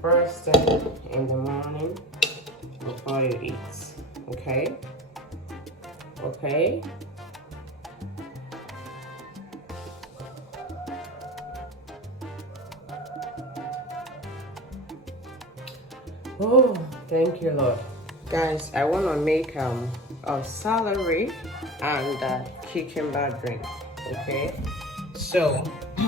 first thing in the morning before you eat. Okay? Okay? Oh, thank you, Lord. Guys, I want to make a celery and cucumber drink. Okay? So, I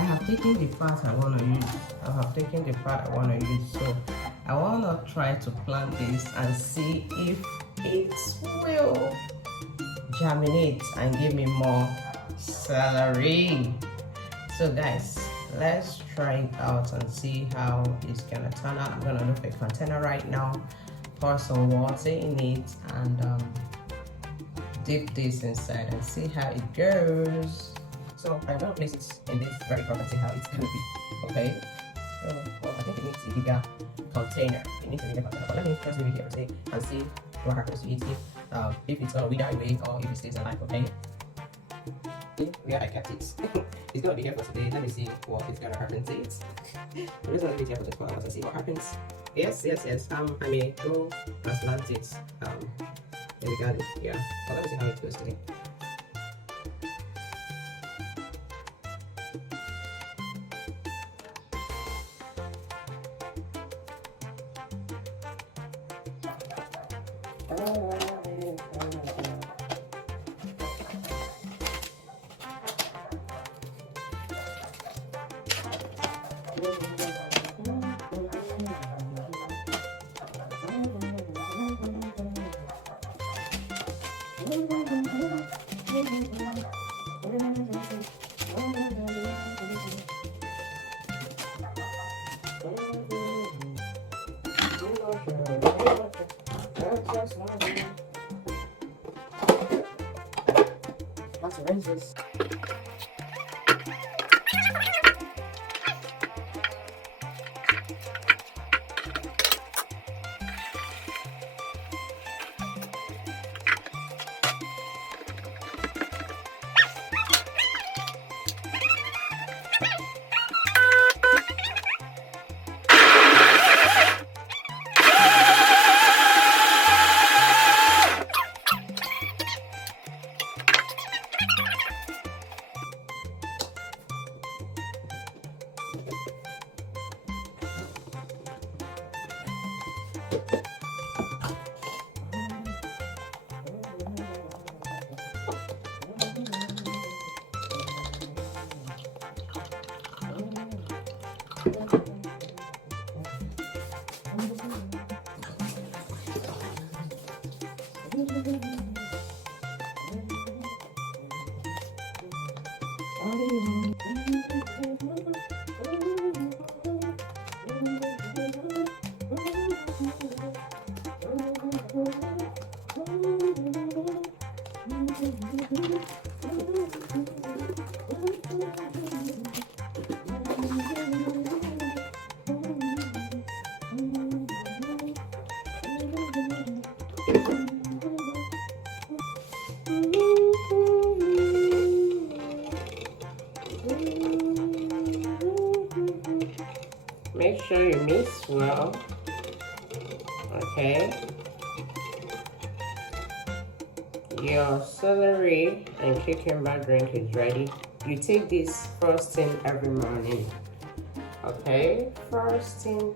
have taken the part I want to use. I have taken the part I want to use. So I want to try to plant this and see if it will germinate and give me more celery. So guys, let's try it out and see how it's gonna turn out. I'm gonna look for a container right now, pour some water in it, and dip this inside and see how it goes. So I'm gonna place it in this very cup and see how it's gonna be. Okay. So well, I think it needs a bigger container. It needs a bigger container. But let me just leave it here today and see what happens to it if it's gonna wither away or if it stays alive. Okay. Where I kept it. It's gonna be here for today. Let me see what is gonna happen to it. I'm just gonna leave it here for 24 hours and see what happens. Yes. I may go and plant it in the garden. Yeah. But let me see how it goes today. Let's rinse this. Make sure you mix well. Okay. Your celery and cucumber drink is ready. You take this first thing every morning. Okay, first thing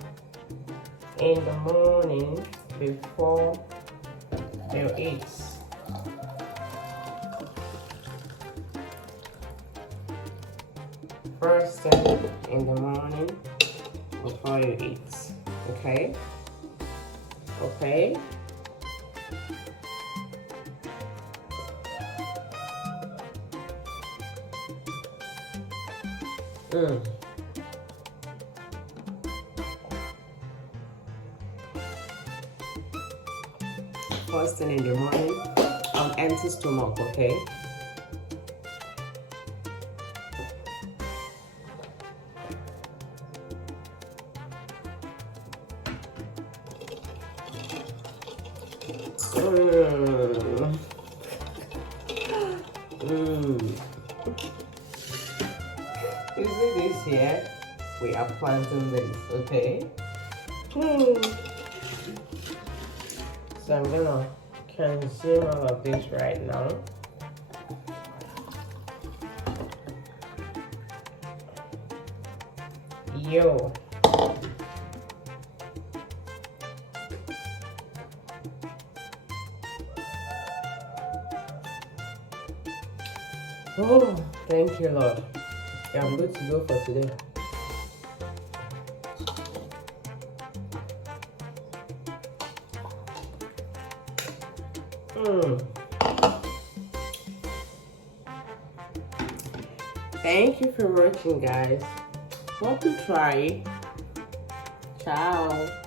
in the morning before you eat. First thing in the morning before you eat. Okay? Okay? First thing in the morning on empty stomach, okay? You see this here? we are planting this, okay? So I'm gonna consume all of this right now. Yo. Oh, thank you, Lord. Yeah, I'm good to go for today. Thank you for watching, guys. Hope you try it. Ciao.